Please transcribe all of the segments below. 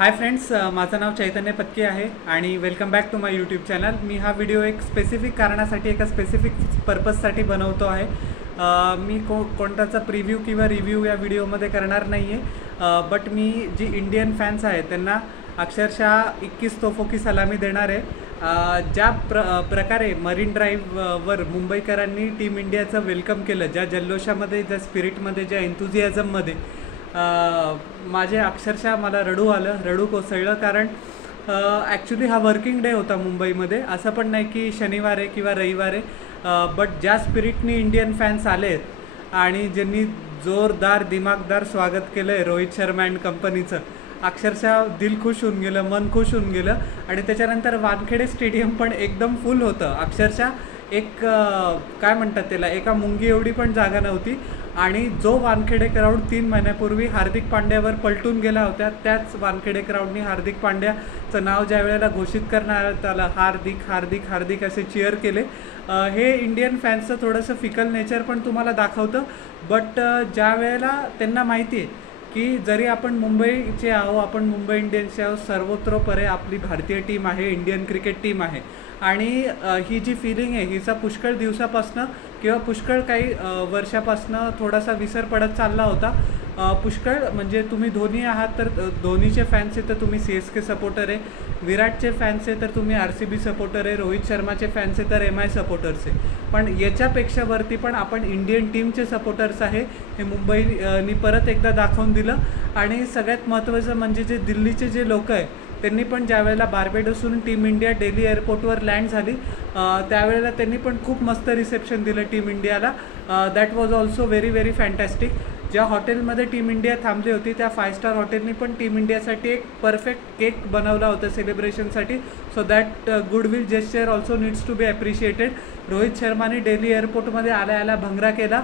Hi friends, माझं नाव चैतन्य पत्के आहे आणि welcome back to my YouTube channel. मी हा व्हिडिओ एक स्पेसिफिक कारणासाठी, एका स्पेसिफिक पर्पजसाठी बनवतो आहे। मी कोणताचा प्रिव्ह्यू किंवा रिव्ह्यू या व्हिडिओमध्ये करणार नाही आहे, बट मी जी इंडियन फॅन्स आहेत त्यांना अक्षरशः 21 तोफों की सलामी देणार आहे। ज्या प्रकारे मरीन ड्राईव्हवर मुंबईकरांनी टीम इंडियाचं वेलकम केलं, ज्या जल्लोषामध्ये, ज्या स्पिरिटमध्ये, ज्या एन्थुझियाझममध्ये, माझे अक्षरशः मला रडू कोसळलं। कारण ॲक्च्युली हा वर्किंग डे होता मुंबईमध्ये, असं पण नाही की शनिवार आहे किंवा रविवार आहे, बट ज्या स्पिरिटनी इंडियन फॅन्स आले आहेत आणि ज्यांनी जोरदार दिमागदार स्वागत केलं आहे रोहित शर्मा अँड कंपनीचं, अक्षरशः दिल खुश होऊन गेलं, मन खुश होऊन गेलं। आणि त्याच्यानंतर वानखेडे स्टेडियम पण एकदम फुल होतं। अक्षरशः एक काय म्हणतात त्याला, एका मुंगी एवढी पण जागा नव्हती। आणि जो वानखेडे क्राऊड 3 महिन्यापूर्वी हार्दिक पांड्यावर पलटून गेला होता, त्याच वानखेडे क्राऊडनी हार्दिक पांड्याचं नाव ज्या वेळेला घोषित करण्यात आलं, हार्दिक हार्दिक हार्दिक असे चीअर केले। हे इंडियन फॅन्सचं थोडंसं फिकल नेचर पण तुम्हाला दाखवतं। बट ज्या वेळेला त्यांना माहिती आहे की जरी आपण मुंबईचे आहो, आपण मुंबई इंडियन्सचे आहो, सर्वत्रोपरे आपली भारतीय टीम आहे, इंडियन क्रिकेट टीम आहे। आणि ही जी फिलिंग आहे हिचा पुष्कळ दिवसापासनं किंवा पुष्कळ काही वर्षापासनं थोडासा विसर पडत चालला होता। पुष्कळ म्हणजे तुम्ही धोनी आहात तर धोनीचे फॅन्स आहे तर तुम्ही CSK सपोर्टर आहे, विराटचे फॅन्स आहे तर तुम्ही RCB सपोर्टर आहे, रोहित शर्माचे फॅन्स आहे तर MI सपोर्टर्स आहे। पण याच्यापेक्षा वरती पण आपण इंडियन टीमचे सपोर्टर्स आहे, हे मुंबईनी परत एकदा दाखवून दिलं। आणि सगळ्यात महत्त्वाचं म्हणजे जे दिल्लीचे जे लोक आहे त्यांनी पण ज्या वेळेला बार्बेडोसहून टीम इंडिया दिल्ली एअरपोर्टवर लँड झाली, त्यावेळेला त्यांनी पण खूप मस्त रिसेप्शन दिलं टीम इंडियाला। That was also very very fantastic. ज्या हॉटेलमध्ये टीम इंडिया थांबली होती त्या 5 स्टार हॉटेलनी पण टीम इंडियासाठी एक परफेक्ट केक बनवला होता सेलिब्रेशनसाठी। So that goodwill gesture also needs to be appreciated. Rohit शर्माने दिल्ली एअरपोर्टमध्ये आल्या भंगरा केला,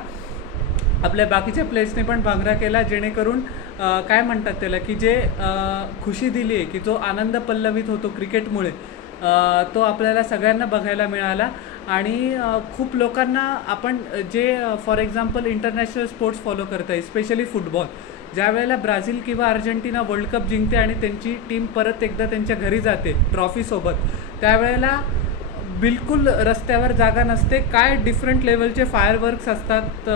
आपल्या बाकीच्या प्लेयर्सने पण भंगरा केला, जेणेकरून काय म्हणतात त्याला की जे खुशी दिली आहे, की जो आनंद पल्लवित होतो क्रिकेटमुळे, तो आपल्याला सगळ्यांना बघायला मिळाला। आणि खूप लोकांना आपण J for example international sports follow करत आहे, स्पेशली फुटबॉल, ज्या वेळेला ब्राझील किंवा अर्जेंटिना वर्ल्ड कप जिंकते आणि त्यांची टीम परत एकदा त्यांच्या घरी जाते ट्रॉफीसोबत, त्यावेळेला बिलकुल रस्त्यावर जागा नसते। काय डिफरंट लेवलचे फायरवर्क्स असतात,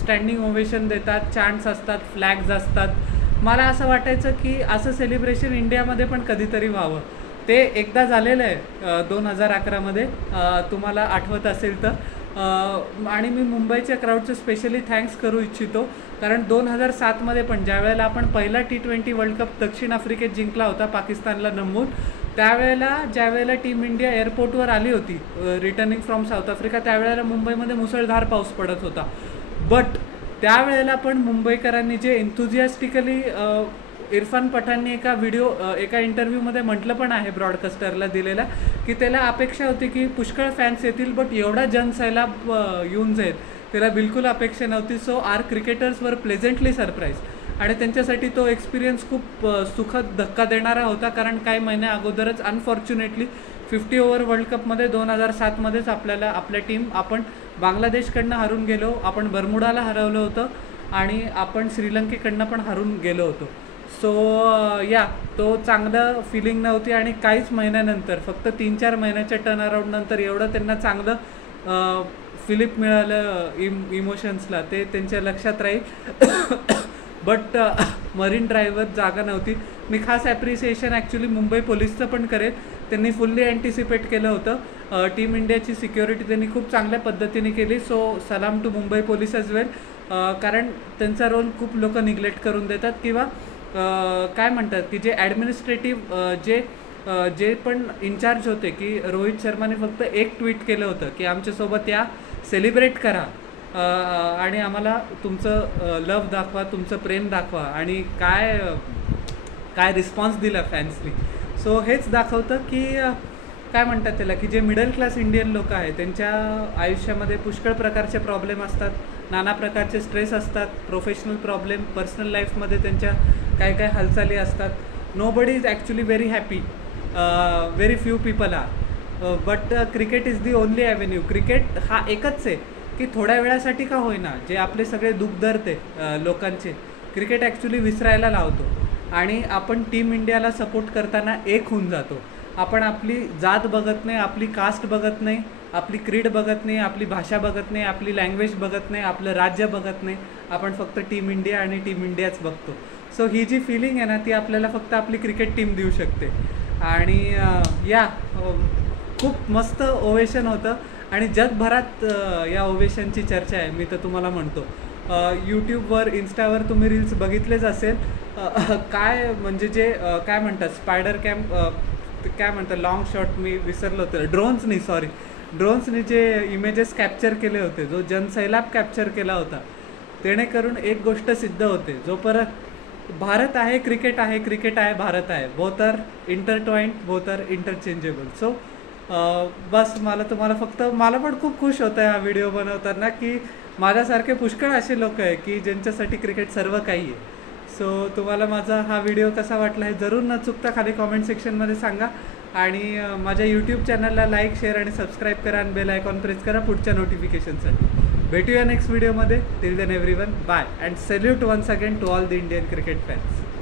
स्टँडिंग ओवेशन देतात, चांट्स असतात, फ्लॅग्स असतात। मला असं वाटायचं की असं सेलिब्रेशन इंडियामध्ये पण कधीतरी व्हावं। ते एकदा झालेलं आहे 2011मध्ये, तुम्हाला आठवत असेल तर। आणि मी मुंबईच्या क्राऊडचं स्पेशली थँक्स करू इच्छितो, कारण 2007मध्ये पण ज्या वेळेला आपण पहिला T20 वर्ल्ड कप दक्षिण आफ्रिकेत जिंकला होता पाकिस्तानला नमवून, त्यावेळेला ज्या वेळेला टीम इंडिया एअरपोर्टवर आली होती रिटर्निंग फ्रॉम साऊथ आफ्रिका, त्यावेळेला मुंबईमध्ये मुसळधार पाऊस पडत होता। बट त्यावेळेला पण मुंबईकरांनी जे एन्थुझियास्टिकली, इरफान पठाणनी एका इंटरव्ह्यूमध्ये म्हटलं पण आहे ब्रॉडकास्टरला दिलेला, की त्याला अपेक्षा होती की पुष्कळ फॅन्स येतील, बट एवढा जनसैलाब येऊन जाईल त्याला बिलकुल अपेक्षा नव्हती। सो आर क्रिकेटर्स वर प्लेझेंटली सरप्राईज, आणि त्यांच्यासाठी तो एक्सपिरियन्स खूप सुखद धक्का देणारा होता। कारण काही महिन्या अगोदरच अनफॉर्च्युनेटली 50 ओव्हर वर्ल्ड कपमध्ये 2007मध्येच आपल्या टीम आपण बांगलादेशकडनं हरून गेलो, आपण बर्मुडाला हरवलं होतं आणि आपण श्रीलंकेकडनं पण हरून गेलो होतो। सो तो चांगलं फिलिंग नव्हती। आणि काहीच महिन्यानंतर, फक्त 3-4 महिन्याच्या टर्न अराऊंडनंतर एवढं त्यांना चांगलं फिलिप मिळालं इमोशन्सला, ते त्यांच्या लक्षात राहील। बट मरीन ड्राईव्हवर जागा नव्हती। मी खास ॲप्रिसिएशन ॲक्च्युली मुंबई पोलीसचं पण करेल, त्यांनी फुल्ली अँटिसिपेट केलं होतं। टीम इंडियाची सिक्युरिटी त्यांनी खूप चांगल्या पद्धतीने केली। सो सलाम टू मुंबई पोलीस ॲज वेल, कारण त्यांचा रोल खूप लोक निग्लेक्ट करून देतात, किंवा काय म्हणतात की जे ॲडमिनिस्ट्रेटिव्ह जे पण इन्चार्ज होते, की रोहित शर्माने फक्त एक ट्विट केलं होतं की आमच्यासोबत या, सेलिब्रेट करा आणि आम्हाला तुमचं लव दाखवा, तुमचं प्रेम दाखवा। आणि काय रिस्पॉन्स दिला फॅन्सनी। सो हेच दाखवतं की काय म्हणतात त्याला, की जे मिडल क्लास इंडियन लोक आहेत त्यांच्या आयुष्यामध्ये पुष्कळ प्रकारचे प्रॉब्लेम असतात, नाना प्रकारचे स्ट्रेस असतात, प्रोफेशनल प्रॉब्लेम, पर्सनल लाईफमध्ये त्यांच्या काय हालचाली असतात। Nobody is actually very happy, very few people are, but cricket is the only avenue. Cricket हा एकच आहे की थोड्या वेळासाठी का होईना जे आपले सगळे दुःख दर्द आहे लोकांचे, क्रिकेट ॲक्च्युली विसरायला लावतो। आणि आपण टीम इंडियाला सपोर्ट करताना एक होऊन जातो. आपण आपली जात बघत नाही, आपली कास्ट बघत नाही, आपली क्रीड बघत नाही, आपली भाषा बघत नाही, आपली लँग्वेज बघत नाही, आपलं राज्य बघत नाही. आपण फक्त टीम इंडिया आणि टीम इंडियाच बघतो. सो ही जी फिलिंग आहे ना, ती आपल्याला फक्त आपली क्रिकेट टीम देऊ शकते. आणि खूप मस्त ओवेशन होतं आणि जगभरात या ओवेशनची चर्चा आहे. मी तर तुम्हाला म्हणतो, यूट्यूबवर, इन्स्टावर तुम्ही रील्स बघितलेच असेल. काय म्हणजे जे काय म्हणतात, स्पायडर कॅम्प, काय म्हणतात, लॉंग शॉट, मी विसरलो होतं, ड्रोन्सने जे इमेजेस कॅप्चर केले होते, जो जनसैलाब कॅप्चर केला होता, जेणेकरून एक गोष्ट सिद्ध होते, जो परत भारत आहे, क्रिकेट आहे, क्रिकेट आहे, भारत आहे, both are intertwined, both are interchangeable. So बस मला पण खूप खुश होतं हा व्हिडिओ बनवताना, की माझ्यासारखे पुष्कळ असे लोक आहे की ज्यांच्यासाठी क्रिकेट सर्व काही आहे. सो तुम्हाला माझा हा व्हिडिओ कसा वाटला हे जरूर न चुकता खाली कॉमेंट सेक्शनमध्ये सांगा. आणि माझ्या यूट्यूब चॅनलला लाईक, शेअर आणि सबस्क्राईब करा आणि बेल आयकॉन प्रेस करा पुढच्या नोटिफिकेशनसाठी. भेटूया नेक्स्ट व्हिडिओमध्ये. Till then everyone, bye and salute once again to all the Indian cricket fans.